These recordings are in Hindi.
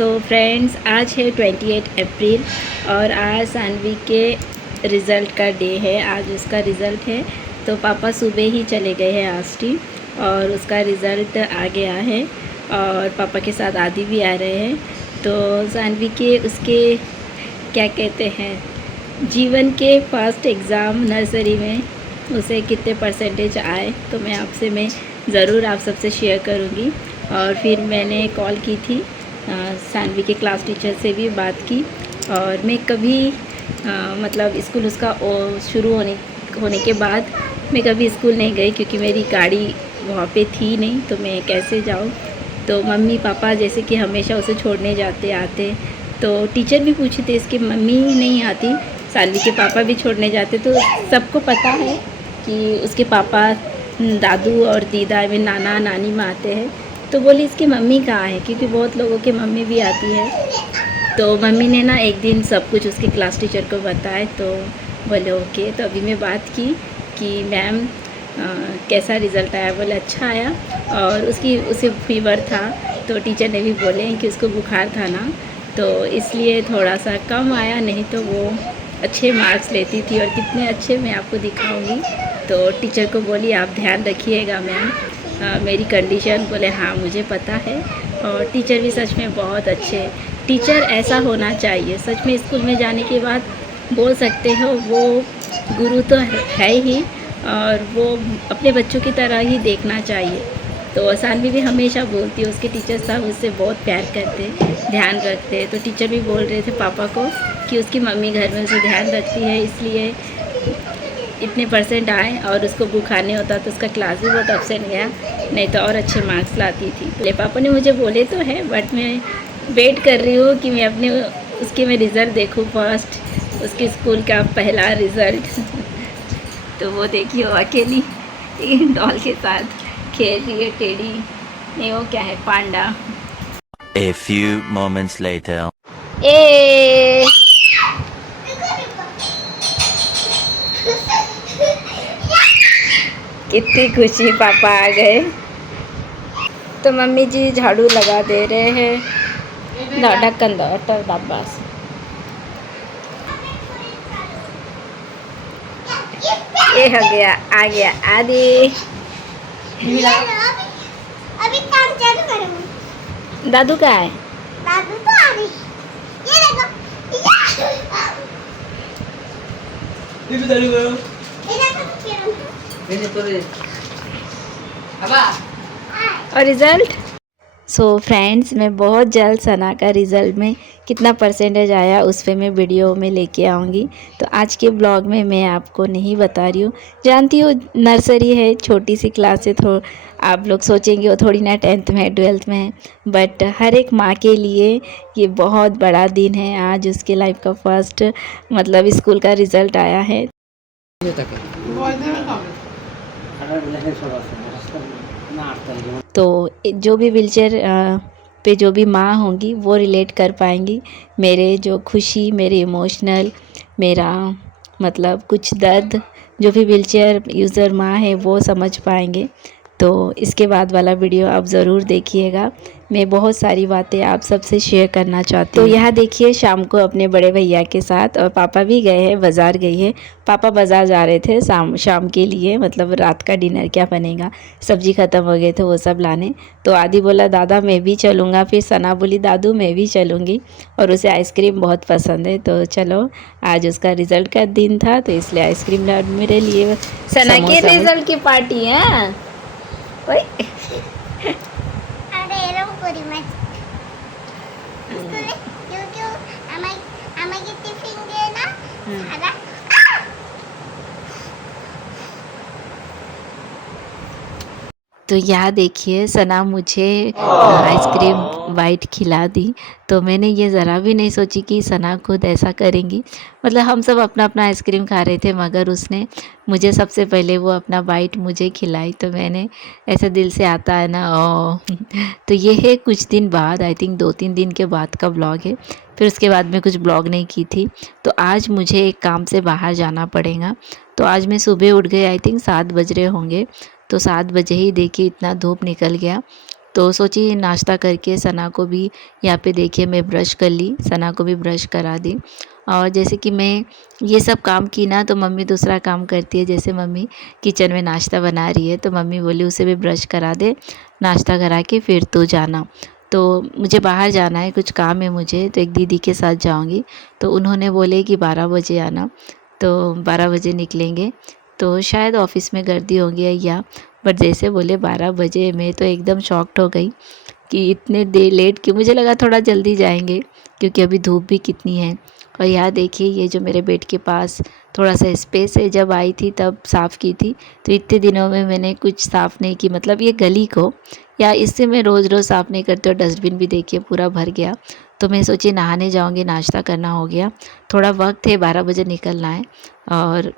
सो फ्रेंड्स, आज है 28 अप्रैल और आज सानवी के रिज़ल्ट का डे है। आज उसका रिज़ल्ट है तो पापा सुबह ही चले गए हैं आष्टी और उसका रिज़ल्ट आ गया है और पापा के साथ आदि भी आ रहे हैं। तो सानवी के उसके क्या कहते हैं जीवन के फर्स्ट एग्ज़ाम नर्सरी में उसे कितने परसेंटेज आए तो मैं ज़रूर आप सबसे शेयर करूँगी। और फिर मैंने कॉल की थी सानवी के क्लास टीचर से भी बात की और मैं कभी मतलब स्कूल उसका शुरू होने के बाद मैं कभी स्कूल नहीं गई क्योंकि मेरी गाड़ी वहाँ पे थी नहीं, तो मैं कैसे जाऊँ। तो मम्मी पापा जैसे कि हमेशा उसे छोड़ने जाते आते, तो टीचर भी पूछे थे इसकी मम्मी नहीं आती, सानवी के पापा भी छोड़ने जाते। तो सबको पता है कि उसके पापा दादू और दीदा में नाना नानी में आते हैं। तो बोली इसकी मम्मी कहाँ है, क्योंकि बहुत लोगों की मम्मी भी आती है। तो मम्मी ने ना एक दिन सब कुछ उसके क्लास टीचर को बताए तो बोले ओके। तो अभी मैं बात की कि मैम कैसा रिज़ल्ट आया, बोले अच्छा आया। और उसे फीवर था तो टीचर ने भी बोले कि उसको बुखार था ना, तो इसलिए थोड़ा सा कम आया, नहीं तो वो अच्छे मार्क्स लेती थी और कितने अच्छे मैं आपको दिखाऊंगी। तो टीचर को बोली आप ध्यान रखिएगा मैम मेरी कंडीशन। बोले हाँ मुझे पता है। और टीचर भी सच में बहुत अच्छे, टीचर ऐसा होना चाहिए सच में। स्कूल में जाने के बाद बोल सकते हो वो गुरु तो है ही और वो अपने बच्चों की तरह ही देखना चाहिए। तो सानवी भी हमेशा बोलती है उसके टीचर साहब उससे बहुत प्यार करते, ध्यान रखते। तो टीचर भी बोल रहे थे पापा को कि उसकी मम्मी घर में उसे ध्यान रखती है, इसलिए इतने परसेंट आए। और उसको बुखार नहीं होता तो उसका क्लास भी बहुत अपसेंट गया, नहीं तो और अच्छे मार्क्स लाती थी। पहले पापा ने मुझे बोले तो है, बट मैं वेट कर रही हूँ कि मैं उसके रिज़ल्ट देखूँ फर्स्ट, उसके स्कूल का पहला रिज़ल्ट। तो वो देखिए अकेली डॉल के साथ खेल रही है, टेडी नहीं वो क्या है पांडा। A few moments later. ए कितनी खुशी, पापा आ गए। तो मम्मी जी झाड़ू लगा दे रहे हैं, ढक्कन दो डब्बास। ये हो गया, आ गया आदि। अभी काम चालू करूँ। दादू का है, दादू तो आ गई। ये देखो, ये भी चालू करो। ये देखो मैंने तो रे अबा और रिज़ल्ट। सो फ्रेंड्स, मैं बहुत जल्द सना का रिज़ल्ट में कितना परसेंटेज आया उस पर मैं वीडियो में लेके आऊँगी। तो आज के ब्लॉग में मैं आपको नहीं बता रही हूँ, जानती हूँ नर्सरी है, छोटी सी क्लास है, तो आप लोग सोचेंगे वो थोड़ी ना 10th में है 12th में है, बट हर एक माँ के लिए ये बहुत बड़ा दिन है। आज उसके लाइफ का फर्स्ट मतलब स्कूल का रिज़ल्ट आया है। तो जो भी व्हीलचेयर पे जो भी माँ होंगी वो रिलेट कर पाएंगी मेरे जो खुशी, मेरे इमोशनल, मेरा मतलब कुछ दर्द, जो भी व्हीलचेयर यूज़र माँ है वो समझ पाएंगे। तो इसके बाद वाला वीडियो आप ज़रूर देखिएगा, मैं बहुत सारी बातें आप सबसे शेयर करना चाहती हूँ। तो यहाँ देखिए शाम को अपने बड़े भैया के साथ, और पापा भी गए हैं, बाज़ार गई है। पापा बाज़ार जा रहे थे शाम के लिए, मतलब रात का डिनर क्या बनेगा, सब्जी ख़त्म हो गए थे वो सब लाने। तो आदि बोला दादा मैं भी चलूँगा, फिर सना बोली दादू मैं भी चलूँगी, और उसे आइसक्रीम बहुत पसंद है। तो चलो, आज उसका रिज़ल्ट का दिन था तो इसलिए आइसक्रीम ला मेरे लिए। सना के रिज़ल्ट की पार्टी है। ada yang kuri mas. Sekolah, you amai kita finger na, ada. तो यहाँ देखिए सना मुझे आइसक्रीम वाइट खिला दी। तो मैंने ये ज़रा भी नहीं सोची कि सना खुद ऐसा करेंगी। मतलब हम सब अपना अपना आइसक्रीम खा रहे थे, मगर उसने मुझे सबसे पहले वो अपना बाइट मुझे खिलाई। तो मैंने ऐसे दिल से आता है ना ओ। तो ये है कुछ दिन बाद, आई थिंक 2-3 दिन के बाद का ब्लॉग है। फिर उसके बाद मैं कुछ ब्लॉग नहीं की थी। तो आज मुझे एक काम से बाहर जाना पड़ेगा। तो आज मैं सुबह उठ गई, आई थिंक 7 बज रहे होंगे। तो 7 बजे ही देखिए इतना धूप निकल गया। तो सोची नाश्ता करके सना को भी यहाँ पे देखिए मैं ब्रश कर ली, सना को भी ब्रश करा दी। और जैसे कि मैं ये सब काम की ना तो मम्मी दूसरा काम करती है। जैसे मम्मी किचन में नाश्ता बना रही है तो मम्मी बोली उसे भी ब्रश करा दे, नाश्ता करा के फिर तू जाना। तो मुझे बाहर जाना है, कुछ काम है मुझे, तो एक दीदी के साथ जाऊंगी। तो उन्होंने बोले कि 12 बजे आना, तो 12 बजे निकलेंगे। तो शायद ऑफ़िस में गर्दी होगी या बट जैसे बोले 12 बजे, मैं तो एकदम शॉक्ड हो गई कि इतने देर लेट क्यों। मुझे लगा थोड़ा जल्दी जाएंगे क्योंकि अभी धूप भी कितनी है। और यहाँ देखिए ये जो मेरे बेड के पास थोड़ा सा स्पेस है, जब आई थी तब साफ़ की थी, तो इतने दिनों में मैंने कुछ साफ़ नहीं की। मतलब ये गली को या इससे मैं रोज़ रोज़ साफ़ नहीं करती हूँ। डस्टबिन भी देखिए पूरा भर गया। तो मैं सोची नहाने जाऊँगी, नाश्ता करना हो गया, थोड़ा वक्त है, 12 बजे निकलना है। और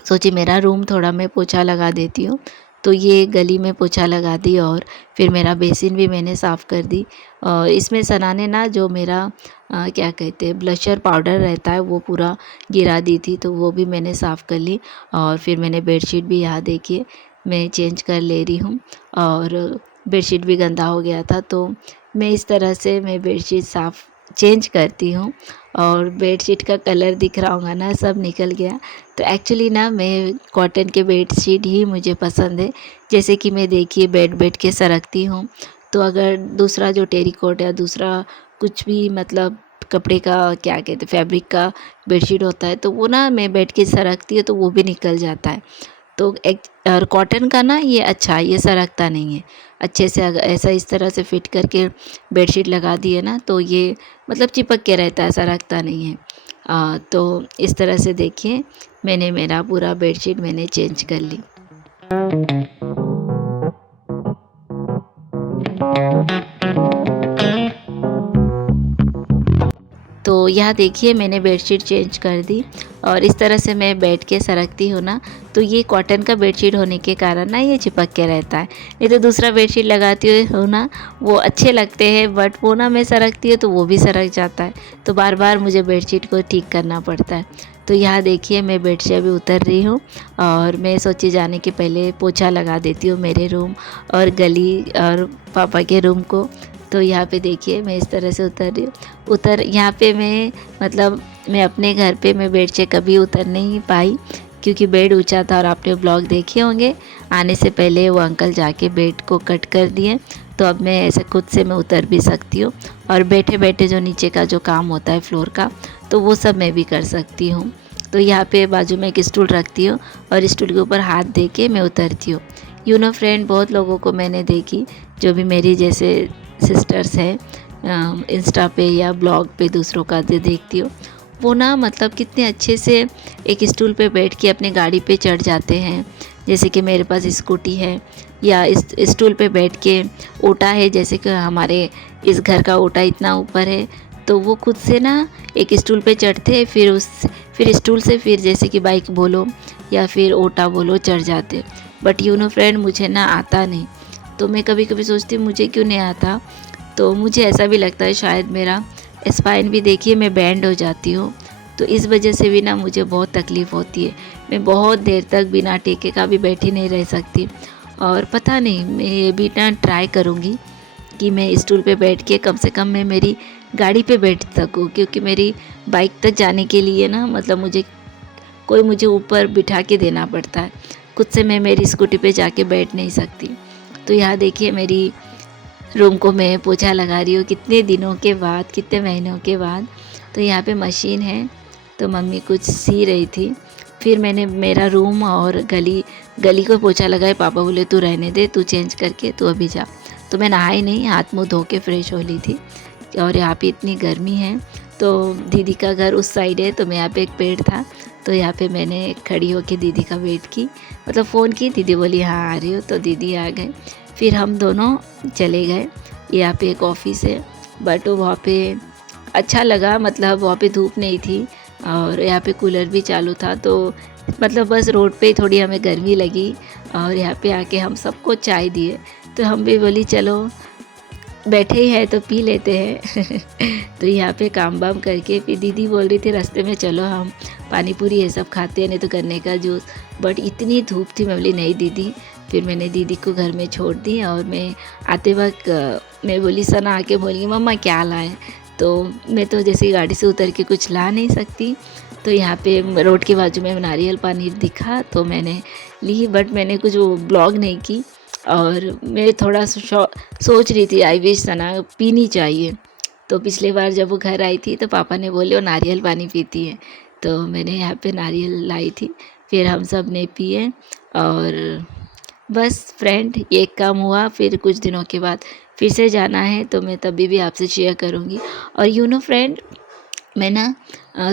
सोची मेरा रूम थोड़ा मैं पोछा लगा देती हूँ। तो ये गली में पोछा लगा दी और फिर मेरा बेसिन भी मैंने साफ़ कर दी। और इसमें सना ने ना जो मेरा क्या कहते हैं ब्लशर पाउडर रहता है वो पूरा गिरा दी थी, तो वो भी मैंने साफ़ कर ली। और फिर मैंने बेडशीट भी यहाँ देखिए मैं चेंज कर ले रही हूँ। और बेडशीट भी गंदा हो गया था, तो मैं इस तरह से मैं बेडशीट साफ़ चेंज करती हूँ। और बेडशीट का कलर दिख रहा होगा ना, सब निकल गया। तो एक्चुअली ना मैं कॉटन के बेडशीट ही मुझे पसंद है। जैसे कि मैं देखिए बैठ के सरकती हूँ, तो अगर दूसरा जो टेरिकॉट या दूसरा कुछ भी मतलब कपड़े का क्या कहते हैं फैब्रिक का बेडशीट होता है, तो वो ना मैं बैठ के सरकती है तो वो भी निकल जाता है। तो एक और कॉटन का ना ये अच्छा है, ये सरकता नहीं है अच्छे से। अगर ऐसा इस तरह से फिट करके बेडशीट लगा दिए ना तो ये मतलब चिपक के रहता है, सरकता नहीं है। तो इस तरह से देखिए मैंने मेरा पूरा बेडशीट मैंने चेंज कर ली। तो यहाँ देखिए मैंने बेडशीट चेंज कर दी और इस तरह से मैं बैठ के सरकती हूँ ना, तो ये कॉटन का बेडशीट होने के कारण ना ये चिपक के रहता है। नहीं तो दूसरा बेडशीट लगाती हूँ ना वो अच्छे लगते हैं, बट वो ना मैं सरकती हूँ तो वो भी सरक जाता है, तो बार बार मुझे बेडशीट को ठीक करना पड़ता है। तो यहाँ देखिए मैं बेड से अभी उतर रही हूँ और मैं सोची जाने के पहले पोछा लगा देती हूँ मेरे रूम और गली और पापा के रूम को। तो यहाँ पे देखिए मैं इस तरह से उतर रही हूँ। यहाँ पे मैं मतलब मैं अपने घर पे मैं बेड से कभी उतर नहीं पाई क्योंकि बेड ऊंचा था। और आपने ब्लॉग देखे होंगे, आने से पहले वो अंकल जाके बेड को कट कर दिए, तो अब मैं ऐसे खुद से मैं उतर भी सकती हूँ। और बैठे बैठे जो नीचे का जो काम होता है फ्लोर का, तो वो सब मैं भी कर सकती हूँ। तो यहाँ पे बाजू में एक स्टूल रखती हूँ और स्टूल के ऊपर हाथ दे के मैं उतरती हूँ। फ्रेंड, बहुत लोगों को मैंने देखी जो भी मेरी जैसे सिस्टर्स हैं इंस्टा पे या ब्लॉग पे दूसरों का जो देखती हो, वो ना मतलब कितने अच्छे से एक स्टूल पे बैठ के अपनी गाड़ी पे चढ़ जाते हैं। जैसे कि मेरे पास स्कूटी है या इस स्टूल पे बैठ के ओटा है, जैसे कि हमारे इस घर का ओटा इतना ऊपर है, तो वो खुद से ना एक स्टूल पे चढ़ते हैं, फिर स्टूल से फिर जैसे कि बाइक बोलो या फिर ओटा बोलो चढ़ जाते। बट फ्रेंड, मुझे ना आता नहीं। तो मैं कभी कभी सोचती हूँ मुझे क्यों नहीं आता। तो मुझे ऐसा भी लगता है शायद मेरा स्पाइन भी देखिए मैं बैंड हो जाती हूँ, तो इस वजह से भी ना मुझे बहुत तकलीफ़ होती है। मैं बहुत देर तक बिना टेके का भी बैठी नहीं रह सकती। और पता नहीं, मैं ये भी ना ट्राई करूँगी कि मैं स्टूल पे बैठ के कम से कम मैं मेरी गाड़ी पे बैठ सकूँ, क्योंकि मेरी बाइक तक जाने के लिए ना मतलब मुझे ऊपर बिठा के देना पड़ता है, खुद से मैं मेरी स्कूटी पे जाके बैठ नहीं सकती। तो यहाँ देखिए मेरी रूम को मैं पोछा लगा रही हूँ कितने दिनों के बाद, कितने महीनों के बाद। तो यहाँ पे मशीन है, तो मम्मी कुछ सी रही थी। फिर मैंने मेरा रूम और गली को पोछा लगाए। पापा बोले तू रहने दे, तू चेंज करके तू अभी जा। तो मैं नहाई नहीं, हाथ मुँह धो के फ्रेश हो ली थी। और यहाँ पे इतनी गर्मी है, तो दीदी का घर उस साइड है, तो मैं यहाँ पे एक पेड़ था, तो यहाँ पे मैंने खड़ी होके दीदी का वेट की, मतलब फ़ोन की। दीदी बोली हाँ आ रही हो, तो दीदी आ गए। फिर हम दोनों चले गए। यहाँ पे एक ऑफिस है, बट वहाँ पे अच्छा लगा, मतलब वहाँ पे धूप नहीं थी और यहाँ पे कूलर भी चालू था, तो मतलब बस रोड पे थोड़ी हमें गर्मी लगी। और यहाँ पे आके हम सबको चाय दिए, तो हम भी बोली चलो बैठे ही है तो पी लेते हैं। तो यहाँ पे काम वाम करके फिर दीदी बोल रही थी रास्ते में चलो हम पानी पूरी ये सब खाते हैं, नहीं तो गन्ने का जूस। बट इतनी धूप थी, मैं बोली नहीं दीदी फिर मैंने दीदी को घर में छोड़ दी और मैं आते वक्त मैं बोली सना आके बोली मम्मा क्या लाएं। तो मैं तो जैसे गाड़ी से उतर के कुछ ला नहीं सकती, तो यहाँ पे रोड के बाजू में नारियल पानी दिखा तो मैंने ली, बट मैंने कुछ वो ब्लॉग नहीं की। और मैं थोड़ा सोच रही थी आई विश सना पीनी चाहिए। तो पिछली बार जब वो घर आई थी तो पापा ने बोले वो नारियल पानी पीती है, तो मैंने यहाँ पे नारियल लाई थी, फिर हम सब ने पिए। और बस फ्रेंड ये काम हुआ। फिर कुछ दिनों के बाद फिर से जाना है, तो मैं तभी भी आपसे शेयर करूँगी। और यू नो फ्रेंड, मैं ना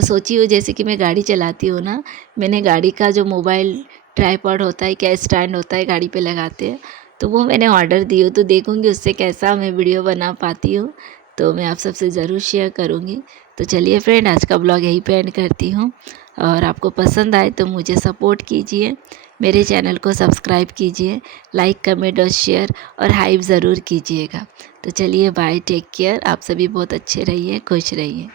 सोची हूँ जैसे कि मैं गाड़ी चलाती हूँ ना, मैंने गाड़ी का जो मोबाइल ट्राईपॉड होता है, क्या स्टैंड होता है गाड़ी पे लगाते हैं, तो वो मैंने ऑर्डर दी हो। तो देखूँगी उससे कैसा मैं वीडियो बना पाती हूँ, तो मैं आप सबसे ज़रूर शेयर करूँगी। तो चलिए फ्रेंड, आज का ब्लॉग यहीं पे एंड करती हूँ। और आपको पसंद आए तो मुझे सपोर्ट कीजिए, मेरे चैनल को सब्सक्राइब कीजिए, लाइक कमेंट और शेयर और हाइप ज़रूर कीजिएगा। तो चलिए बाय, टेक केयर। आप सभी बहुत अच्छे रहिए, खुश रहिए।